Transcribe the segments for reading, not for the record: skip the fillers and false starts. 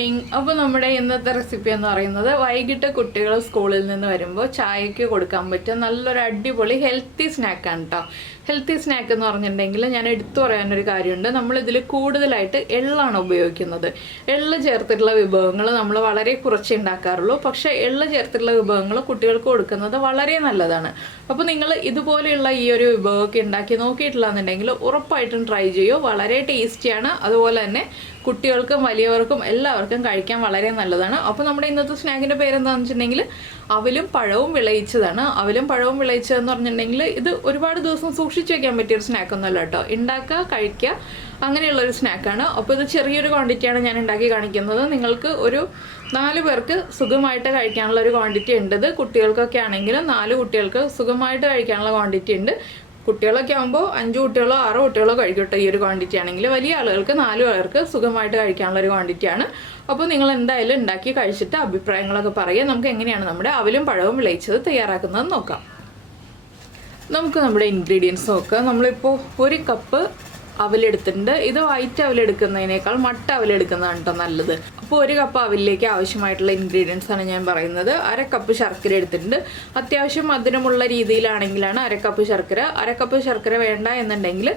Morning. അപ്പോൾ നമ്മുടെ ഇന്നത്തെ റെസിപ്പി എന്ന് പറയുന്നത് വൈകിട്ട് കുട്ടികൾ സ്കൂളിൽ നിന്ന് വരുമ്പോൾ ചായക്ക് കൊടുക്കാൻ പറ്റിയ നല്ലൊരു അടിപൊളി ഹെൽത്തി സ്നാക്കാണ് കേട്ടോ. ഹെൽത്തി സ്നാക്ക് എന്ന് പറഞ്ഞിട്ടുണ്ടെങ്കിൽ ഞാൻ എടുത്തു പറയാനൊരു കാര്യമുണ്ട്. നമ്മളിതിൽ കൂടുതലായിട്ട് എള്ളാണ് ഉപയോഗിക്കുന്നത്. എള്ള് ചേർത്തിട്ടുള്ള വിഭവങ്ങൾ നമ്മൾ വളരെ കുറച്ച് ഉണ്ടാക്കാറുള്ളൂ. പക്ഷേ എള്ള് ചേർത്തിട്ടുള്ള വിഭവങ്ങൾ കുട്ടികൾക്ക് കൊടുക്കുന്നത് വളരെ നല്ലതാണ്. അപ്പോൾ നിങ്ങൾ ഇതുപോലെയുള്ള ഈ ഒരു വിഭവമൊക്കെ ഉണ്ടാക്കി നോക്കിയിട്ടില്ലാന്നുണ്ടെങ്കിൽ ഉറപ്പായിട്ടും ട്രൈ ചെയ്യൂ. വളരെ ടേസ്റ്റിയാണ്. അതുപോലെ തന്നെ കുട്ടികൾക്കും വലിയവർക്കും എല്ലാവർക്കും കഴിക്കാൻ വളരെ നല്ലതാണ്. അപ്പോൾ നമ്മുടെ ഇന്നത്തെ സ്നാക്കിൻ്റെ പേരെന്താണെന്ന് വെച്ചിട്ടുണ്ടെങ്കിൽ അവലും പഴവും വിളയിച്ചതാണ്. അവലും പഴവും വിളയിച്ചതെന്ന് പറഞ്ഞിട്ടുണ്ടെങ്കിൽ ഇത് ഒരുപാട് ദിവസം സൂക്ഷിച്ച് വെക്കാൻ പറ്റിയൊരു സ്നാക്കൊന്നുമല്ല കേട്ടോ. ഉണ്ടാക്കുക, കഴിക്കുക, അങ്ങനെയുള്ളൊരു സ്നാക്കാണ്. അപ്പോൾ ഇത് ചെറിയൊരു ക്വാണ്ടിറ്റിയാണ് ഞാൻ ഉണ്ടാക്കി കാണിക്കുന്നത്. നിങ്ങൾക്ക് ഒരു 4 പേർക്ക് സുഖമായിട്ട് കഴിക്കാനുള്ള ഒരു ക്വാണ്ടിറ്റി ഉണ്ട്. ഇത് കുട്ടികൾക്കൊക്കെ ആണെങ്കിലും 4 കുട്ടികൾക്ക് സുഖമായിട്ട് കഴിക്കാനുള്ള ക്വാണ്ടിറ്റി ഉണ്ട്. കുട്ടികളൊക്കെ ആകുമ്പോൾ 5 കുട്ടികളോ 6 കുട്ടികളോ കഴിക്കട്ടെ. ഈ ഒരു ക്വാണ്ടിറ്റി ആണെങ്കിൽ വലിയ ആളുകൾക്ക് 4 പേർക്ക് സുഖമായിട്ട് കഴിക്കാനുള്ള ഒരു ക്വാണ്ടിറ്റിയാണ്. അപ്പോൾ നിങ്ങൾ എന്തായാലും ഉണ്ടാക്കി കഴിച്ചിട്ട് അഭിപ്രായങ്ങളൊക്കെ പറയുക. നമുക്ക് എങ്ങനെയാണ് നമ്മുടെ അവലും പഴവും വിളയിച്ചത് തയ്യാറാക്കുന്നത് നോക്കാം. നമുക്ക് നമ്മുടെ ഇൻഗ്രീഡിയൻസ് നോക്കാം. നമ്മളിപ്പോൾ 1 കപ്പ് അവലെടുത്തിട്ടുണ്ട്. ഇത് വൈറ്റ് അവലെടുക്കുന്നതിനേക്കാൾ മട്ട അവലെടുക്കുന്നതാണ് കേട്ടോ നല്ലത്. അപ്പോൾ 1 കപ്പ് അവലിലേക്ക് ആവശ്യമായിട്ടുള്ള ഇൻഗ്രീഡിയൻസ് ആണ് ഞാൻ പറയുന്നത്. 1/2 കപ്പ് ശർക്കര എടുത്തിട്ടുണ്ട്. അത്യാവശ്യം മധുരമുള്ള രീതിയിലാണെങ്കിലാണ് 1/2 കപ്പ് ശർക്കര. 1/2 കപ്പ് ശർക്കര വേണ്ട എന്നുണ്ടെങ്കിൽ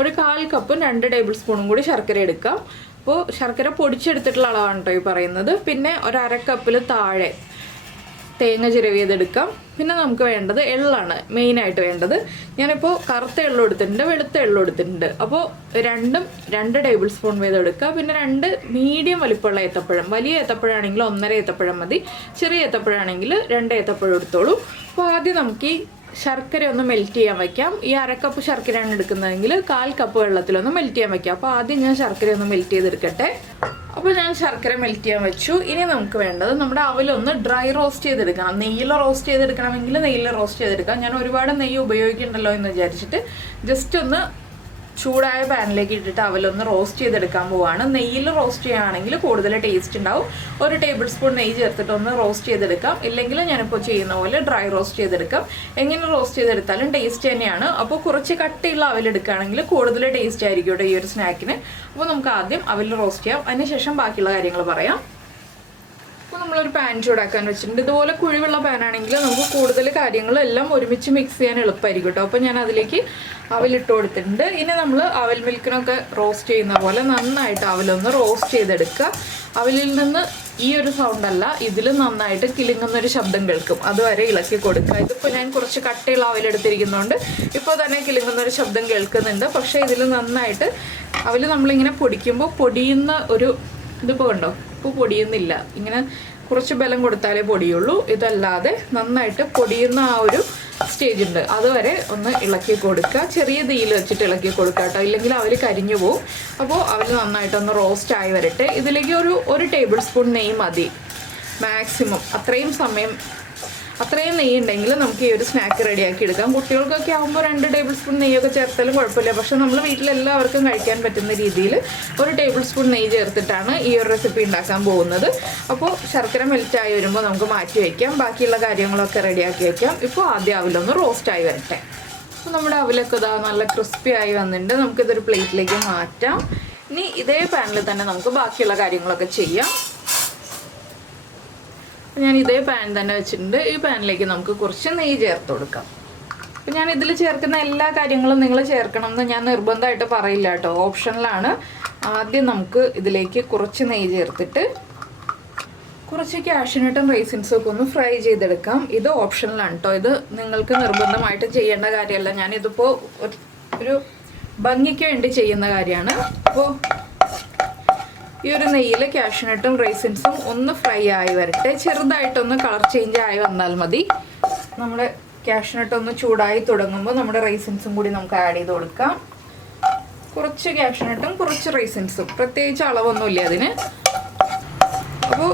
ഒരു 1/4 കപ്പും 2 ടേബിൾ സ്പൂണും കൂടി ശർക്കര എടുക്കാം. അപ്പോൾ ശർക്കര പൊടിച്ചെടുത്തിട്ടുള്ള അളവാണ് കേട്ടോ ഈ പറയുന്നത്. പിന്നെ ഒരു 1/2 കപ്പിൽ താഴെ തേങ്ങ ചിരവിയതെടുക്കാം. പിന്നെ നമുക്ക് വേണ്ടത് എള്ളാണ് മെയിനായിട്ട് വേണ്ടത്. ഞാനിപ്പോൾ കറുത്ത എള്ളും എടുത്തിട്ടുണ്ട്, വെളുത്ത എള്ളും എടുത്തിട്ടുണ്ട്. അപ്പോൾ 2 ടേബിൾ സ്പൂൺ വീതം എടുക്കുക. പിന്നെ 2 മീഡിയം വലിപ്പമുള്ള ഏത്തപ്പഴം. വലിയ ഏത്തപ്പഴമാണെങ്കിൽ 1.5 ഏത്തപ്പഴം മതി. ചെറിയ ഏത്തപ്പഴമാണെങ്കിൽ 2 ഏത്തപ്പഴം എടുത്തോളൂ. അപ്പോൾ ആദ്യം നമുക്ക് ഈ ശർക്കര ഒന്ന് മെൽറ്റ് ചെയ്യാൻ വയ്ക്കാം. ഈ 1/2 കപ്പ് ശർക്കരയാണ് എടുക്കുന്നതെങ്കിൽ 1/4 കപ്പ് വെള്ളത്തിലൊന്ന് മെൽറ്റ് ചെയ്യാൻ വയ്ക്കാം. അപ്പോൾ ആദ്യം ഞാൻ ശർക്കര ഒന്ന് മെൽറ്റ് ചെയ്തെടുക്കട്ടെ. അപ്പോൾ ഞാൻ ശർക്കര മെൽറ്റ് ചെയ്യാൻ വെച്ചു. ഇനി നമുക്ക് വേണ്ടത് നമ്മുടെ അവലൊന്ന് ഡ്രൈ റോസ്റ്റ് ചെയ്തെടുക്കണം. നെയ്യിൽ റോസ്റ്റ് ചെയ്തെടുക്കണമെങ്കിൽ നെയ്യിൽ റോസ്റ്റ് ചെയ്തെടുക്കാം. ഞാൻ ഒരുപാട് നെയ്യ് ഉപയോഗിക്കണ്ടല്ലോ എന്ന് വിചാരിച്ചിട്ട് ജസ്റ്റ് ഒന്ന് ചൂടായ പാനിലേക്ക് ഇട്ടിട്ട് അവലൊന്ന് റോസ്റ്റ് ചെയ്തെടുക്കാൻ പോവാണ്. നെയ്യിൽ റോസ്റ്റ് ചെയ്യുകയാണെങ്കിൽ കൂടുതൽ ടേസ്റ്റ് ഉണ്ടാവും. 1 ടേബിൾ സ്പൂൺ നെയ്യ് ചേർത്തിട്ട് ഒന്ന് റോസ്റ്റ് ചെയ്തെടുക്കാം. ഇല്ലെങ്കിൽ ഞാനിപ്പോൾ ചെയ്യുന്ന പോലെ ഡ്രൈ റോസ്റ്റ് ചെയ്തെടുക്കാം. എങ്ങനെ റോസ്റ്റ് ചെയ്തെടുത്താലും ടേസ്റ്റ് തന്നെയാണ്. അപ്പോൾ കുറച്ച് കട്ടിയുള്ള അവലെടുക്കുകയാണെങ്കിൽ കൂടുതൽ ടേസ്റ്റ് ആയിരിക്കും കേട്ടോ ഈ ഒരു സ്നാക്കിന്. അപ്പോൾ നമുക്ക് ആദ്യം അവൽ റോസ്റ്റ് ചെയ്യാം. അതിനുശേഷം ബാക്കിയുള്ള കാര്യങ്ങൾ പറയാം. അപ്പോൾ നമ്മളൊരു പാൻ ചൂടാക്കാൻ വെച്ചിട്ടുണ്ട്. ഇതുപോലെ കുഴിവുള്ള പാനാണെങ്കിൽ നമുക്ക് കൂടുതൽ കാര്യങ്ങളെല്ലാം ഒരുമിച്ച് മിക്സ് ചെയ്യാൻ എളുപ്പമായിരിക്കും കേട്ടോ. അപ്പോൾ ഞാൻ അതിലേക്ക് അവലിട്ട് കൊടുത്തിട്ടുണ്ട്. ഇനി നമ്മൾ അവൽ മിൽക്കിനൊക്കെ റോസ്റ്റ് ചെയ്യുന്ന പോലെ നന്നായിട്ട് അവലൊന്ന് റോസ്റ്റ് ചെയ്തെടുക്കുക. അവലിൽ നിന്ന് ഈ ഒരു സൗണ്ടല്ല, ഇതിൽ നന്നായിട്ട് കിലുങ്ങുന്നൊരു ശബ്ദം കേൾക്കും. അതുവരെ ഇളക്കി കൊടുക്കുക. ഇതിപ്പോൾ ഞാൻ കുറച്ച് കട്ടിയുള്ള അവലെടുത്തിരിക്കുന്നതുകൊണ്ട് ഇപ്പോൾ തന്നെ കിലുങ്ങുന്നൊരു ശബ്ദം കേൾക്കുന്നുണ്ട്. പക്ഷേ ഇതിൽ നന്നായിട്ട് അവൽ നമ്മളിങ്ങനെ പൊടിക്കുമ്പോൾ പൊടിയുന്ന ഒരു ഇതിപ്പോൾ കണ്ടോ, ഇപ്പോൾ പൊടിയുന്നില്ല. ഇങ്ങനെ കുറച്ച് ബലം കൊടുത്താലേ പൊടിയുള്ളൂ. ഇതല്ലാതെ നന്നായിട്ട് പൊടിയുന്ന ആ ഒരു സ്റ്റേജ് ഉണ്ട്. അതുവരെ ഒന്ന് ഇളക്കി കൊടുക്കുക. ചെറിയ തീയിൽ വെച്ചിട്ട് ഇളക്കി കൊടുക്കുക കേട്ടോ, ഇല്ലെങ്കിൽ അവൽ കരിഞ്ഞു പോകും. അപ്പോൾ അവൽ നന്നായിട്ടൊന്ന് റോസ്റ്റ് ആയി വരട്ടെ. ഇതിലേക്ക് ഒരു ടേബിൾ സ്പൂൺ നെയ്യ് മതി മാക്സിമം. അത്രയും നെയ്യ് ഉണ്ടെങ്കിൽ നമുക്ക് ഈ ഒരു സ്നാക്ക് റെഡിയാക്കി എടുക്കാം. കുട്ടികൾക്കൊക്കെ ആകുമ്പോൾ 2 ടേബിൾ സ്പൂൺ നെയ്യൊക്കെ ചേർത്താലും കുഴപ്പമില്ല. പക്ഷെ നമ്മൾ വീട്ടിലെല്ലാവർക്കും കഴിക്കാൻ പറ്റുന്ന രീതിയിൽ 1 ടേബിൾ സ്പൂൺ നെയ്യ് ചേർത്തിട്ടാണ് ഈ ഒരു റെസിപ്പി ഉണ്ടാക്കാൻ പോകുന്നത്. അപ്പോൾ ശർക്കര മെൽറ്റായി വരുമ്പോൾ നമുക്ക് മാറ്റി വയ്ക്കാം. ബാക്കിയുള്ള കാര്യങ്ങളൊക്കെ റെഡിയാക്കി വയ്ക്കാം. ഇപ്പോൾ ആദ്യം അവലൊന്ന് റോസ്റ്റായി വരട്ടെ. അപ്പോൾ നമ്മുടെ അവലൊക്കെ ഇതാ നല്ല ക്രിസ്പി ആയി വന്നിട്ടുണ്ട്. നമുക്കിതൊരു പ്ലേറ്റിലേക്ക് മാറ്റാം. ഇനി ഇതേ പാനിൽ തന്നെ നമുക്ക് ബാക്കിയുള്ള കാര്യങ്ങളൊക്കെ ചെയ്യാം. ഞാൻ ഇതേ പാൻ തന്നെ വെച്ചിട്ടുണ്ട്. ഈ പാനിലേക്ക് നമുക്ക് കുറച്ച് നെയ്യ് ചേർത്ത് കൊടുക്കാം. അപ്പം ഞാൻ ഇതിൽ ചേർക്കുന്ന എല്ലാ കാര്യങ്ങളും നിങ്ങൾ ചേർക്കണം എന്ന് ഞാൻ നിർബന്ധമായിട്ട് പറയില്ല കേട്ടോ, ഓപ്ഷനിലാണ്. ആദ്യം നമുക്ക് ഇതിലേക്ക് കുറച്ച് നെയ്യ് ചേർത്തിട്ട് കുറച്ച് കാഷ്യൂനട്ടും റൈസിൻസും ഒക്കെ ഒന്ന് ഫ്രൈ ചെയ്തെടുക്കാം. ഇത് ഓപ്ഷനിലാണ് കേട്ടോ. ഇത് നിങ്ങൾക്ക് നിർബന്ധമായിട്ട് ചെയ്യേണ്ട കാര്യമല്ല. ഞാനിതിപ്പോൾ ഒരു ഭംഗിക്ക് വേണ്ടി ചെയ്യുന്ന കാര്യമാണ്. അപ്പോൾ ഈ ഒരു നെയ്യിൽ കാഷ്യൂനട്ടും റൈസിൻസും ഒന്ന് ഫ്രൈ ആയി വരട്ടെ. ചെറുതായിട്ടൊന്ന് കളർ ചേഞ്ച് ആയി വന്നാൽ മതി. നമ്മുടെ കാഷ്യൂനട്ട് ഒന്ന് ചൂടായി തുടങ്ങുമ്പോൾ നമ്മുടെ റൈസിൻസും കൂടി നമുക്ക് ആഡ് ചെയ്ത് കൊടുക്കാം. കുറച്ച് കാഷ്യൂനട്ടും കുറച്ച് റൈസിൻസും, പ്രത്യേകിച്ച് അളവൊന്നുമില്ല അതിന്. അപ്പോൾ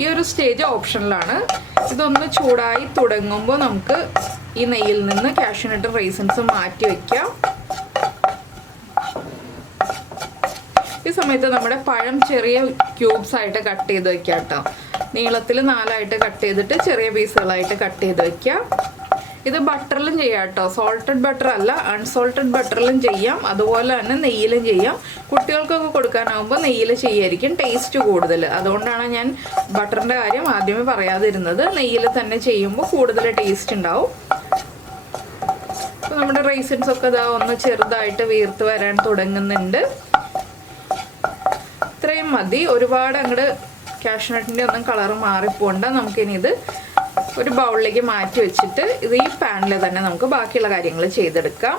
ഈ ഒരു സ്റ്റേജ് ഓപ്ഷനിലാണ്. ഇതൊന്ന് ചൂടായി തുടങ്ങുമ്പോൾ നമുക്ക് ഈ നെയ്യിൽ നിന്ന് കാഷ്യൂനട്ടും റൈസിൻസും മാറ്റി വയ്ക്കാം. ഈ സമയത്ത് നമ്മുടെ പഴം ചെറിയ ക്യൂബ്സ് ആയിട്ട് കട്ട് ചെയ്ത് വെക്കാം കേട്ടോ. നീളത്തിൽ 4 ആയിട്ട് കട്ട് ചെയ്തിട്ട് ചെറിയ പീസുകളായിട്ട് കട്ട് ചെയ്ത് വെക്കാം. ഇത് ബട്ടറിലും ചെയ്യാം കേട്ടോ, സോൾട്ടഡ് ബട്ടർ അല്ല, അൺസോൾട്ടഡ് ബട്ടറിലും ചെയ്യാം, അതുപോലെ തന്നെ നെയ്യിലും ചെയ്യാം. കുട്ടികൾക്കൊക്കെ കൊടുക്കാനാകുമ്പോൾ നെയ്യിൽ ചെയ്യായിരിക്കും ടേസ്റ്റ് കൂടുതൽ. അതുകൊണ്ടാണ് ഞാൻ ബട്ടറിൻ്റെ കാര്യം ആദ്യമേ പറയാതിരുന്നത്. നെയ്യിൽ തന്നെ ചെയ്യുമ്പോൾ കൂടുതൽ ടേസ്റ്റ് ഉണ്ടാവും. അപ്പോൾ നമ്മുടെ റൈസിൻസ് ഒക്കെ ഇതാ ഒന്ന് ചെറുതായിട്ട് വീർത്ത് വരാൻ തുടങ്ങുന്നുണ്ട്. ഇത്രയും മതി, ഒരുപാട് അങ്ങോട്ട് കാഷ്നട്ടിൻ്റെ ഒന്നും കളർ മാറിപ്പോണ്ട. നമുക്കിനി ഇത് ഒരു ബൗളിലേക്ക് മാറ്റി വെച്ചിട്ട് ഇത് ഈ പാനിൽ തന്നെ നമുക്ക് ബാക്കിയുള്ള കാര്യങ്ങൾ ചെയ്തെടുക്കാം.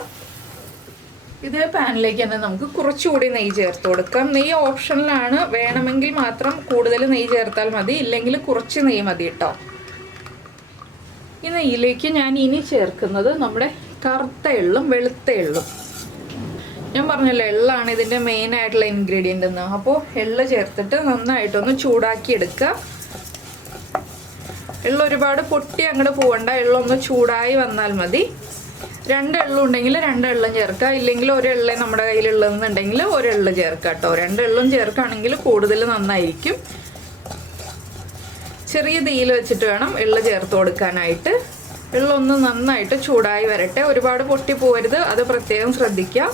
ഇതേ പാനിലേക്ക് തന്നെ നമുക്ക് കുറച്ചുകൂടി നെയ്യ് ചേർത്ത് കൊടുക്കാം. നെയ്യ് ഓപ്ഷനിലാണ്, വേണമെങ്കിൽ മാത്രം കൂടുതൽ നെയ്യ് ചേർത്താൽ മതി, ഇല്ലെങ്കിൽ കുറച്ച് നെയ്യ് മതി കേട്ടോ. ഈ നെയ്യിലേക്ക് ഞാൻ ഇനി ചേർക്കുന്നത് നമ്മുടെ കറുത്ത എള്ളും വെളുത്ത എള്ളും. ഞാൻ പറഞ്ഞല്ലോ എള്ളാണ് ഇതിൻ്റെ മെയിൻ ആയിട്ടുള്ള ഇൻഗ്രീഡിയൻ്റ് എന്ന്. അപ്പോൾ എള്ള് ചേർത്തിട്ട് നന്നായിട്ടൊന്ന് ചൂടാക്കി എടുക്കുക. എള്ള് ഒരുപാട് പൊട്ടി അങ്ങോട്ട് പോകണ്ട, എള്ളൊന്ന് ചൂടായി വന്നാൽ മതി. 2 എള്ളുണ്ടെങ്കിൽ 2 എള്ളും ചേർക്കുക, ഇല്ലെങ്കിൽ ഒരു എള്ളേ നമ്മുടെ കയ്യിലുള്ളതെന്നുണ്ടെങ്കിൽ ഒരു എള്ള് ചേർക്കുക കേട്ടോ. 2 എള്ളും ചേർക്കുകയാണെങ്കിൽ കൂടുതൽ നന്നായിരിക്കും. ചെറിയ തീയിൽ വെച്ചിട്ട് വേണം എള്ള് ചേർത്ത് കൊടുക്കാനായിട്ട്. എള്ളൊന്ന് നന്നായിട്ട് ചൂടായി വരട്ടെ, ഒരുപാട് പൊട്ടി പോകരുത്, അത് പ്രത്യേകം ശ്രദ്ധിക്കുക.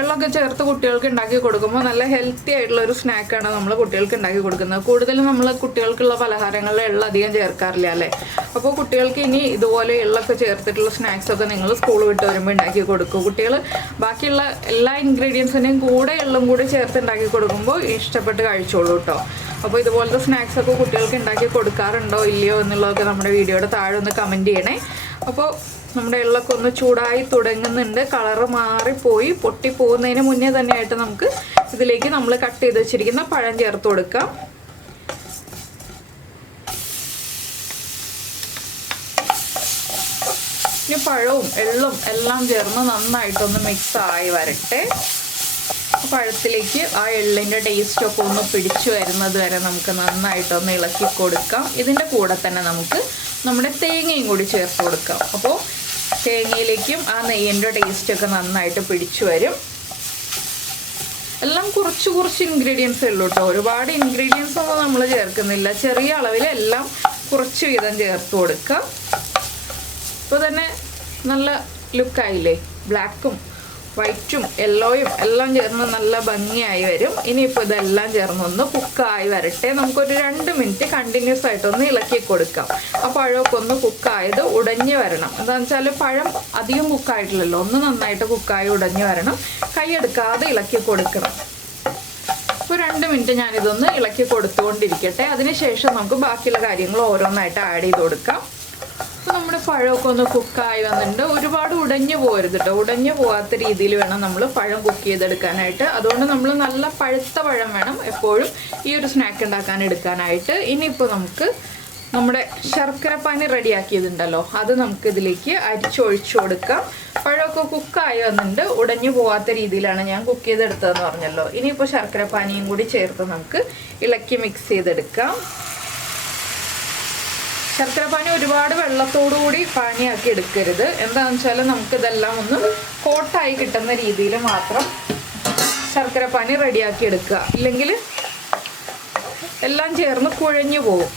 എള്ളൊക്കെ ചേർത്ത് കുട്ടികൾക്ക് ഉണ്ടാക്കി കൊടുക്കുമ്പോൾ നല്ല ഹെൽത്തി ആയിട്ടുള്ള ഒരു സ്നാക്കാണ് നമ്മൾ കുട്ടികൾക്ക് ഉണ്ടാക്കി കൊടുക്കുന്നത്. കൂടുതലും നമ്മൾ കുട്ടികൾക്കുള്ള പലഹാരങ്ങളിൽ എള്ള അധികം ചേർക്കാറില്ല അല്ലേ. അപ്പോൾ കുട്ടികൾക്ക് ഇനി ഇതുപോലെ എള്ളൊക്കെ ചേർത്തിട്ടുള്ള സ്നാക്സൊക്കെ നിങ്ങൾ സ്കൂൾ വിട്ട് വരുമ്പോൾ ഉണ്ടാക്കി കൊടുക്കും. കുട്ടികൾ ബാക്കിയുള്ള എല്ലാ ഇൻഗ്രീഡിയൻസിൻ്റെയും കൂടെ എള്ളും കൂടി ചേർത്ത് ഉണ്ടാക്കി കൊടുക്കുമ്പോൾ ഇഷ്ടപ്പെട്ട് കഴിച്ചോളൂ കേട്ടോ. അപ്പോൾ ഇതുപോലത്തെ സ്നാക്സൊക്കെ കുട്ടികൾക്ക് ഉണ്ടാക്കി കൊടുക്കാറുണ്ടോ ഇല്ലയോ എന്നുള്ളതൊക്കെ നമ്മുടെ വീഡിയോയുടെ താഴെ ഒന്ന് കമൻറ്റ് ചെയ്യണേ. അപ്പോൾ നമ്മുടെ എള്ളൊക്കെ ഒന്ന് ചൂടായി തുടങ്ങുന്നുണ്ട്, കളറ് മാറിപ്പോയി പൊട്ടിപ്പോകുന്നതിന് മുന്നേ തന്നെയായിട്ട് നമുക്ക് ഇതിലേക്ക് നമ്മൾ കട്ട് ചെയ്ത് വെച്ചിരിക്കുന്ന പഴം ചേർത്ത് കൊടുക്കാം. ഇനി പഴവും എള്ളും എല്ലാം ചേർന്ന് നന്നായിട്ടൊന്ന് മിക്സ് ആയി വരട്ടെ. പഴത്തിലേക്ക് ആ എള്ളിൻ്റെ ടേസ്റ്റൊക്കെ ഒന്ന് പിടിച്ചു വരുന്നത് വരെ നമുക്ക് നന്നായിട്ടൊന്ന് ഇളക്കി കൊടുക്കാം. ഇതിൻ്റെ കൂടെ തന്നെ നമുക്ക് നമ്മുടെ തേങ്ങയും കൂടി ചേർത്ത് കൊടുക്കാം. അപ്പോൾ തേങ്ങയിലേക്കും ആ നെയ്യിൻ്റെ ടേസ്റ്റൊക്കെ നന്നായിട്ട് പിടിച്ചു വരും. എല്ലാം കുറച്ച് കുറച്ച് ഇൻഗ്രീഡിയൻസ് ഉള്ളൂ കേട്ടോ, ഒരുപാട് ഇൻഗ്രീഡിയൻസ് ഒന്നും നമ്മൾ ചേർക്കുന്നില്ല. ചെറിയ അളവിൽ എല്ലാം കുറച്ച് വീതം ചേർത്ത് കൊടുക്കാം. ഇപ്പോൾ തന്നെ നല്ല ലുക്കായില്ലേ, ബ്ലാക്കും വൈറ്റും യെല്ലോയും എല്ലാം ചേർന്ന് നല്ല ഭംഗിയായി വരും. ഇനിയിപ്പോൾ ഇതെല്ലാം ചേർന്നൊന്ന് കുക്കായി വരട്ടെ. നമുക്കൊരു 2 മിനിറ്റ് കണ്ടിന്യൂസ് ആയിട്ടൊന്ന് ഇളക്കി കൊടുക്കാം. ആ പഴമൊക്കെ ഒന്ന് കുക്കായത് ഉടഞ്ഞ് വരണം. എന്താണെന്ന് വെച്ചാൽ പഴം അധികം കുക്കായിട്ടില്ലല്ലോ, ഒന്ന് നന്നായിട്ട് കുക്കായി ഉടഞ്ഞ് വരണം. കൈയെടുക്കാതെ ഇളക്കി കൊടുക്കണം. ഇപ്പോൾ 2 മിനിറ്റ് ഞാനിതൊന്ന് ഇളക്കി കൊടുത്തുകൊണ്ടിരിക്കട്ടെ. അതിനുശേഷം നമുക്ക് ബാക്കിയുള്ള കാര്യങ്ങൾ ഓരോന്നായിട്ട് ആഡ് ചെയ്ത് കൊടുക്കാം. അപ്പോൾ നമ്മുടെ പഴമൊക്കെ ഒന്ന് കുക്കായി വന്നിട്ടുണ്ട്. ഒരുപാട് ഉടഞ്ഞു പോകരുത് കേട്ടോ, ഉടഞ്ഞു പോകാത്ത രീതിയിൽ വേണം നമ്മൾ പഴം കുക്ക് ചെയ്തെടുക്കാനായിട്ട്. അതുകൊണ്ട് നമ്മൾ നല്ല പഴുത്ത പഴം വേണം എപ്പോഴും ഈ ഒരു സ്നാക്ക് ഉണ്ടാക്കാൻ എടുക്കാനായിട്ട്. ഇനിയിപ്പോൾ നമുക്ക് നമ്മുടെ ശർക്കരപ്പാനി റെഡിയാക്കിയതുണ്ടല്ലോ, അത് നമുക്ക് ഇതിലേക്ക് അരിച്ചൊഴിച്ചു കൊടുക്കാം. പഴമൊക്കെ കുക്കായി വന്നിട്ടുണ്ട്, ഉടഞ്ഞു പോകാത്ത രീതിയിലാണ് ഞാൻ കുക്ക് ചെയ്തെടുത്തതെന്ന് പറഞ്ഞല്ലോ. ഇനിയിപ്പോൾ ശർക്കരപ്പാനിയും കൂടി ചേർത്ത് നമുക്ക് ഇളക്കി മിക്സ് ചെയ്തെടുക്കാം. ശർക്കരപ്പാനി ഒരുപാട് വെള്ളത്തോടുകൂടി പാനിയാക്കി എടുക്കരുത്. എന്താണെന്ന് വെച്ചാൽ നമുക്കിതെല്ലാം ഒന്ന് കോട്ടായി കിട്ടുന്ന രീതിയിൽ മാത്രം ശർക്കരപ്പാനി റെഡിയാക്കി എടുക്കുക, ഇല്ലെങ്കിൽ എല്ലാം ചേർന്ന് കുഴഞ്ഞു പോകും.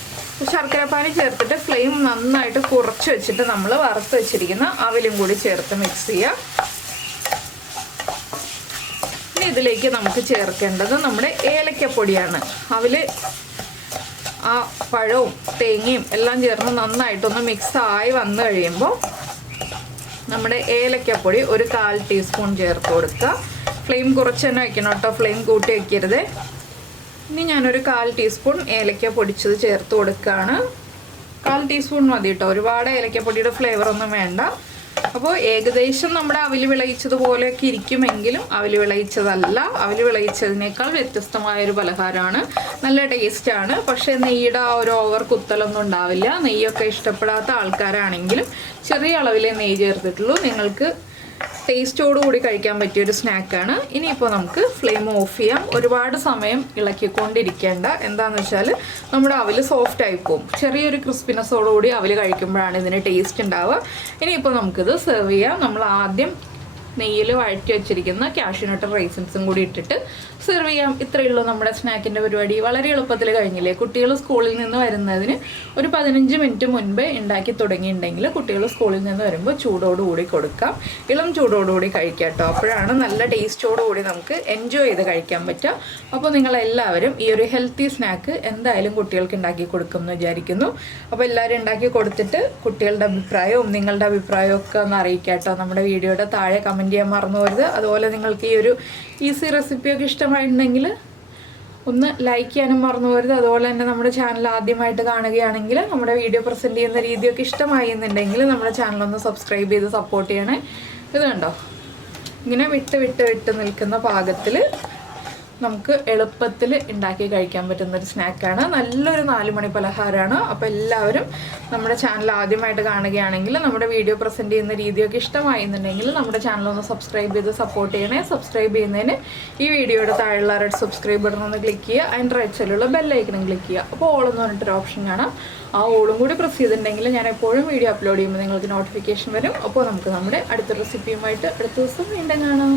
ശർക്കരപ്പാനി ചേർത്തിട്ട് ഫ്ലെയിം നന്നായിട്ട് കുറച്ച് വെച്ചിട്ട് നമ്മൾ വറുത്ത് വെച്ചിരിക്കുന്ന അവിലും കൂടി ചേർത്ത് മിക്സ് ചെയ്യുക. ഇനി ഇതിലേക്ക് നമുക്ക് ചേർക്കേണ്ടത് നമ്മുടെ ഏലക്കപ്പൊടിയാണ്. അവില് ആ പഴവും തേങ്ങയും എല്ലാം ചേർന്ന് നന്നായിട്ടൊന്ന് മിക്സ് ആയി വന്നു കഴിയുമ്പോൾ നമ്മുടെ ഏലക്കപ്പൊടി ഒരു 1/4 ടീസ്പൂൺ ചേർത്ത് കൊടുക്കുക. ഫ്ലെയിം കുറച്ച് തന്നെ വയ്ക്കണം കേട്ടോ, ഫ്ലെയിം കൂട്ടി വയ്ക്കരുത്. ഇനി ഞാനൊരു 1/4 ടീസ്പൂൺ ഏലക്ക പൊടിച്ചത് ചേർത്ത് കൊടുക്കുകയാണ്. 1/4 ടീസ്പൂൺ മതി കേട്ടോ, ഒരുപാട് ഏലക്കപ്പൊടിയുടെ ഫ്ലേവറൊന്നും വേണ്ട. അപ്പോൾ ഏകദേശം നമ്മുടെ അവിൽ വിളയിച്ചതുപോലെയൊക്കെ ഇരിക്കുമെങ്കിലും അവിൽ വിളയിച്ചതല്ല, അവിൽ വിളയിച്ചതിനേക്കാൾ വ്യത്യസ്തമായൊരു പലഹാരമാണ്. നല്ല ടേസ്റ്റാണ്. പക്ഷേ നെയ്യുടെ ആ ഒരു ഓവർ കുത്തലൊന്നും ഉണ്ടാവില്ല. നെയ്യൊക്കെ ഇഷ്ടപ്പെടാത്ത ആൾക്കാരാണെങ്കിലും ചെറിയ അളവിലേ നെയ്യ് ചേർത്തിട്ടുള്ളൂ. നിങ്ങൾക്ക് ടേസ്റ്റോടുകൂടി കഴിക്കാൻ പറ്റിയൊരു സ്നാക്കാണ്. ഇനിയിപ്പോൾ നമുക്ക് ഫ്ലെയിം ഓഫ് ചെയ്യാം. ഒരുപാട് സമയം ഇളക്കിക്കൊണ്ടിരിക്കേണ്ട. എന്താണെന്ന് വെച്ചാൽ നമ്മുടെ അവിൽ സോഫ്റ്റ് ആയി പോകും. ചെറിയൊരു ക്രിസ്പിനെസ്സോടുകൂടി അവിൽ കഴിക്കുമ്പോഴാണ് ഇതിന് ടേസ്റ്റ് ഉണ്ടാവുക. ഇനിയിപ്പോൾ നമുക്കിത് സെർവ് ചെയ്യാം. നമ്മൾ ആദ്യം നെയ്യിൽ വഴറ്റി വെച്ചിരിക്കുന്ന കാഷ്യൂനട്ടും റൈസിൻസും കൂടി ഇട്ടിട്ട് സെർവ് ചെയ്യാം. ഇത്രയേ ഉള്ളൂ നമ്മുടെ സ്നാക്കിൻ്റെ പരിപാടി. വളരെ എളുപ്പത്തിൽ കഴിഞ്ഞില്ലേ? കുട്ടികൾ സ്കൂളിൽ നിന്ന് വരുന്നതിന് ഒരു 15 മിനിറ്റ് മുൻപേ ഉണ്ടാക്കി തുടങ്ങിയിട്ടുണ്ടെങ്കിൽ കുട്ടികൾ സ്കൂളിൽ നിന്ന് വരുമ്പോൾ ചൂടോടുകൂടി കൊടുക്കാം. ഇളം ചൂടോടുകൂടി കഴിക്കാം കേട്ടോ. അപ്പോഴാണ് നല്ല ടേസ്റ്റോടുകൂടി നമുക്ക് എൻജോയ് ചെയ്ത് കഴിക്കാൻ പറ്റുക. അപ്പോൾ നിങ്ങളെല്ലാവരും ഈ ഒരു ഹെൽത്തി സ്നാക്ക് എന്തായാലും കുട്ടികൾക്ക് ഉണ്ടാക്കി കൊടുക്കുമെന്ന് വിചാരിക്കുന്നു. അപ്പോൾ എല്ലാവരും ഉണ്ടാക്കി കൊടുത്തിട്ട് കുട്ടികളുടെ അഭിപ്രായവും നിങ്ങളുടെ അഭിപ്രായവും ഒക്കെ ഒന്ന് അറിയിക്കാം കേട്ടോ. നമ്മുടെ വീഡിയോയുടെ താഴെ കമൻറ്റ് ചെയ്യാൻ മറന്നു പോകരുത്. അതുപോലെ നിങ്ങൾക്ക് ഈ ഒരു ഈസി റെസിപ്പിയൊക്കെ ഇഷ്ടമായിട്ടുണ്ടെങ്കിൽ ഒന്ന് ലൈക്ക് ചെയ്യാനും മറന്നു പോകരുത്. അതുപോലെ തന്നെ നമ്മുടെ ചാനൽ ആദ്യമായിട്ട് കാണുകയാണെങ്കിൽ നമ്മുടെ വീഡിയോ പ്രസൻറ്റ് ചെയ്യുന്ന രീതിയൊക്കെ ഇഷ്ടമായി എന്നുണ്ടെങ്കിൽ നമ്മുടെ ചാനലൊന്ന് സബ്സ്ക്രൈബ് ചെയ്ത് സപ്പോർട്ട് ചെയ്യണേ. ഇത് കണ്ടോ, ഇങ്ങനെ വിട്ട് നിൽക്കുന്ന പാകത്തിൽ നമുക്ക് എളുപ്പത്തിൽ ഉണ്ടാക്കി കഴിക്കാൻ പറ്റുന്നൊരു സ്നാക്കാണ്. നല്ലൊരു 4 മണി പലഹാരമാണ്. അപ്പോൾ എല്ലാവരും നമ്മുടെ ചാനൽ ആദ്യമായിട്ട് കാണുകയാണെങ്കിൽ നമ്മുടെ വീഡിയോ പ്രസൻറ്റ് ചെയ്യുന്ന രീതിയൊക്കെ ഇഷ്ടമായി എന്നുണ്ടെങ്കിൽ നമ്മുടെ ചാനലൊന്ന് സബ്സ്ക്രൈബ് ചെയ്ത് സപ്പോർട്ട് ചെയ്യണേ. സബ്സ്ക്രൈബ് ചെയ്യുന്നതിന് ഈ വീഡിയോയുടെ താഴെയുള്ള റെഡ് സബ്സ്ക്രൈബ് ബട്ടൺ ഒന്ന് ക്ലിക്ക് ചെയ്യുക. അതിൻ്റെ റൈറ്റ് സൈഡിലുള്ള ബെല്ലൈക്കണും ക്ലിക്ക് ചെയ്യുക. അപ്പോൾ ഓൾ എന്ന് പറഞ്ഞിട്ടൊരു ഓപ്ഷൻ കാണാം. ആ ഓളും കൂടി പ്രസ് ചെയ്തിട്ടുണ്ടെങ്കിൽ ഞാൻ എപ്പോഴും വീഡിയോ അപ്ലോഡ് ചെയ്യുമ്പോൾ നിങ്ങൾക്ക് നോട്ടിഫിക്കേഷൻ വരും. അപ്പോൾ നമുക്ക് നമ്മുടെ അടുത്ത റെസിപ്പിയുമായിട്ട് അടുത്ത ദിവസം വീണ്ടും കാണാം.